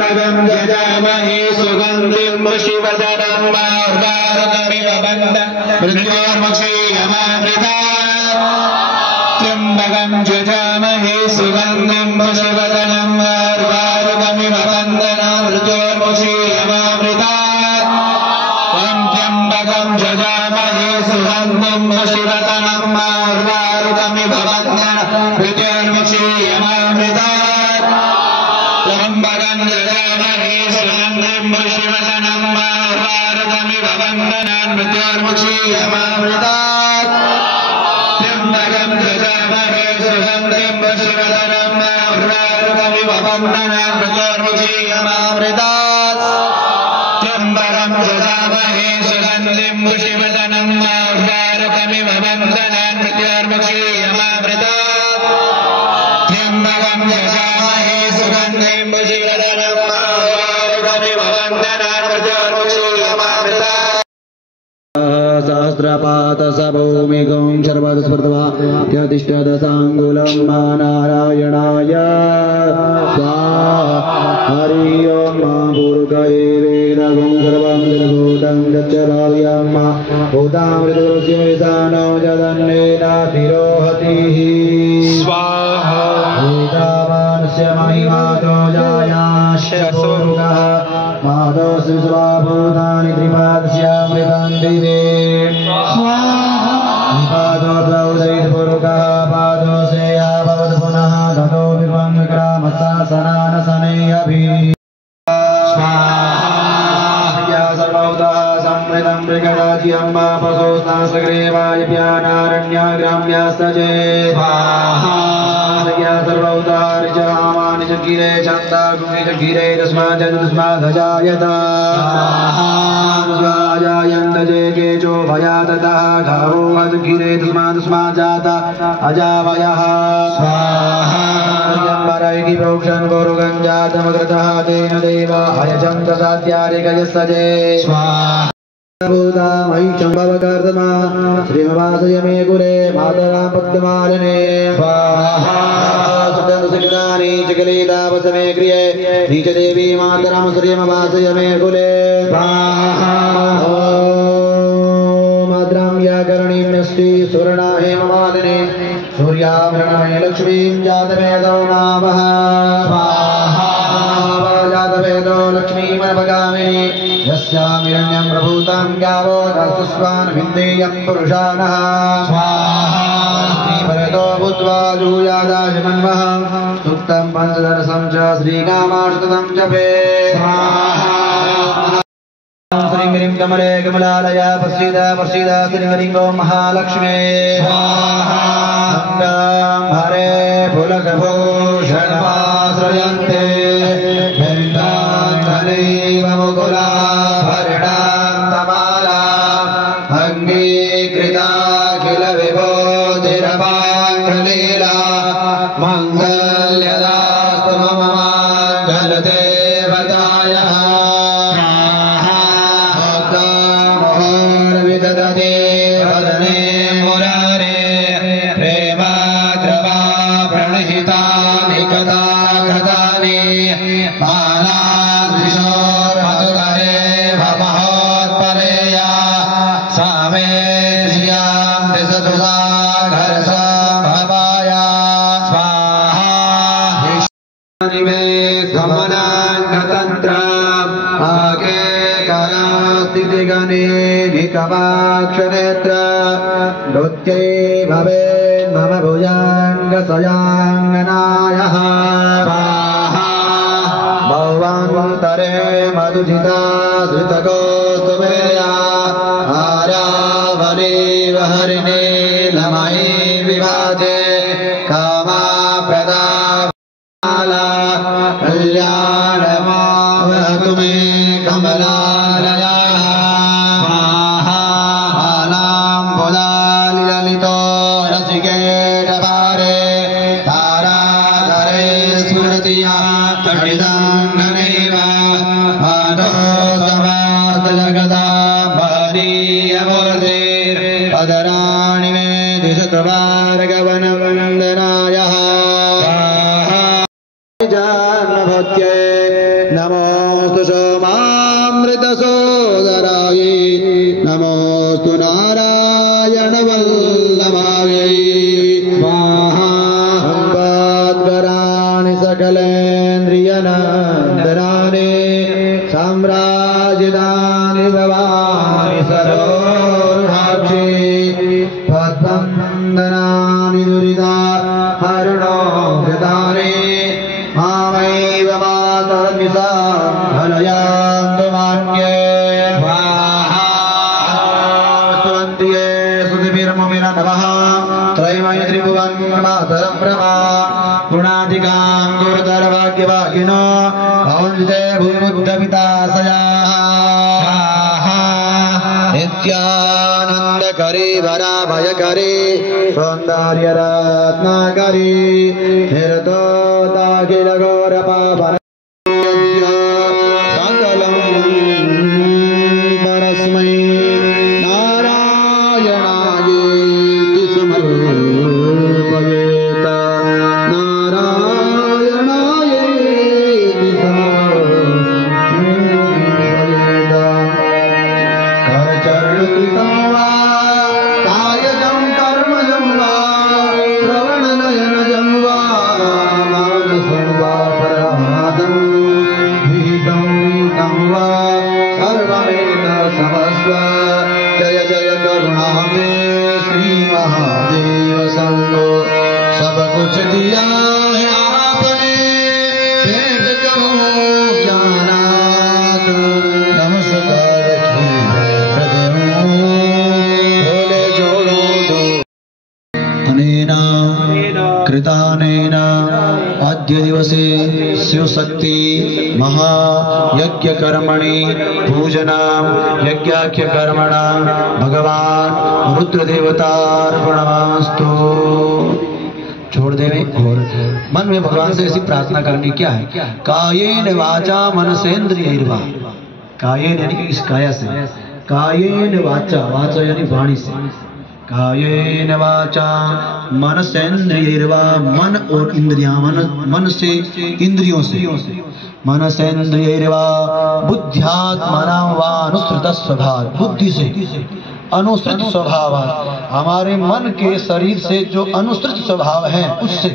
त्र्यम्बकं यजामहे सुगन्धिं पुष्टिवर्धनं उर्वारुकमिव बन्धनान् मृत्योर्मुक्षीयमामृतात् त्र्यम्बकं यजामहे सुगन्धिं पुष्टिवर्धनं उर्वारुकमिव बन्धनान् मृत्योर्मुक्षीयमामृतात् त्र्यम्बकं यजामहे सुगन्धिं पुष्टिवर्धनं उर्वारुकमिव बन्धनान् मृत्योर्मुक्षीयमामृतात् त्र्यम्बकं यजामहे सुगन्धिं पुष्टिवर्धनं उर्वारुकमिव बन्धनान् मृत्योर्मुक्षीयमामृतात् त्र्यम्बकं यजामहे सुगन्धिं पुष्टिवर्धनं उर्वारुकमिव बन्धनान् मृत्योर्मुक्षीयमामृतात् त्र्यम्बकं यजामहे सुगन्धिं पुष्टिवर्धनं उर्वारुकमिव बन्धनान् मृत्योर्मुक्षीयमामृतात् त्र्यम्बकं यजामहे सुगन्धिं पुष्टिवर्धनं उर्वारुकमिव बन्धनान् मृत्योर्मुक्षीयमामृतात् सहस्रपात सभौमिकं शर्वस्मृत्वा यतिष्ठदशाङ्गुलं नारायणाय स्वाहा हरि ओं मा भूर्गये वेदगुं सर्वं निर्भूतं गच्छराव्यं मा भूतामृतस्य विषाणो जदन्नेन तिरोहतिः स्वाहा भूतावानस्य महिमातो जायास्य सोरुगः माधवस्य स्वाभूतानि त्रिपादस्यामृतं दिवे स्वाहा पादो द्वौदयितपुरुकः पादो श्रेयाभवत् पुनः ततो विवं विक्रामत्सासनानसनेऽभिः स्वाहा सर्वौतः संवृतं मृगराज्यं मा पशोस्तासग्रेवाय प्यानारण्याग्राम्यास्तजे स्वाहा सर्वौतः ऋचामानि च गिरे चन्दा गुणि च गिरे तस्मादजायत अजायन्त जे केचो भया ततः गावो हज गिरे तस्माजाता अजावयः स्वाहा यम्बरैः प्रोक्षन् गोरुगञ्जातमकृतः तेन देव अयजन्त सात्यारिकयस्सजे स्वाहा भूतामैक्षं भवकर्तमा श्रीमवासय मे कुले मातरां पद्ममालिने स्वाहा सुतनुसिग्नानि चिकलितावसमे क्रिये नीचदेवी मातरां श्रीमवासय मे कुले स्वाहा मातरां व्याकरणीम्यस्ति सुवर्णा हेममालिने सूर्याभरणमये लक्ष्मीं जातवेदो नावः स्वाहा जातवेदो लक्ष्मीमनपगामिनी यस्यामिरण्यं प्रभूतं गावो दासुस्वान् विन्देयं पुरुषाणः स्वाहा श्रीभरतो भूत्वा जूयादाशमन्वः सुक्तं पञ्चदशं च श्रीकामाष्टकं जपे स्वाहा श्रीं ह्रीं कमले कमलालया प्रसीद प्रसीद श्रीहरिं ओं महालक्ष्मे स्वाहा हरे पुलकभूषणमाश्रयन्ते भेण्डान्तनैव मुकुलाभरणान्तमाला अङ्गीकृता किल विभूतिरपाङ्गलीला मङ्गल्यदास्तु मम माङ्गल्यदेवतायः मुक्तामोर्विदधते वदने मुरारे प्रेमाद्रवा प्रणहितानि कदा कदानि मालाद्विषोर्मधुकरे भमहोत्पलेया सामे श्रियां दिशतुसा घरसम्भवाया स्वाहा निवे गमनाङ्गतन्त्रम् आगे कलास्थितिगणे निकमाक्षनेत्र नृत्ये भवेन् मम भुजाङ्गसयाङ्गनायः स्वाहा भवान्तरे मधुजिता श्रुतकौस्तुभेया आरावलीव हरिणे लमहि विभाते कामाप्रदा कल्याणमावतु मे कमलालयाः स्वाहा आलाम्बुदालिललितो रसिकेटभारे ताराधरे स्मृतिया तटिदाङ्गनैव माधो समास्तजगदा भारीयमूर्तिर्पदराणि मे दिशतभार्गवनवन्दनायः स्वाहा जानभत्ये नमो सकलेन्द्रियनन्दनानि साम्राज्यदानि भवानि सरोहाक्षि पद्मन्दनानि दुरिता हरणोदानि मामैव मातर्निसा हनयान्तु मान्ये स्तुवन्ति सुधिभिर्मुमिना नमः त्रयमय त्रिभुवन् मातरं ब्रह्मा गुणाधिकां गुरुतरभाग्यवागिनो भवन्ते भूमुद्धपिताशयाः नित्यानन्दकरी वराभयकरी सौन्दर्यरत्नाकरी निर्दोताखिलघोरपावन सकलं परस्मै नारायणायेति समर्पयेत नारायणायेति समर्पयेत करचरणकृतं वा कायजं कर्मजं वा श्रवणनयनजं वा मानसं वा परादं विहितं नीतं वा सर्वमेतत्समस्व जय जय करुणाब्धे श्री महादेव संतो सब कुछ दिया है आपने भेंट करूं ज्ञानात नमस्कार की है हृदयों भोले जोड़ो दो अनेना कृतानेन अद्य दिवसे शिवशक्ति महायज्ञ कर्मणि पूजनां यज्ञाख्य कर्मणा भगवान रुद्रदेवतार्पणमस्तु। छोड़ देवे और मन में भगवान से ऐसी प्रार्थना करनी क्या है, कायेन वाचा मनसेन्द्रियैर्वा, कायेन यानी इस काया से, कायेन वाचा, वाचा यानी वाणी से, कायेन वाचा मनसेन्द्रियैर्वा, मन और इंद्रियां, मन से इंद्रियों से, मनसेन्द्रियैर्वा बुद्ध्यात्मना वा अनुसृत स्वभाव, बुद्धि से अनुसृत स्वभाव, हमारे मन के शरीर से जो अनुसृत स्वभाव है उससे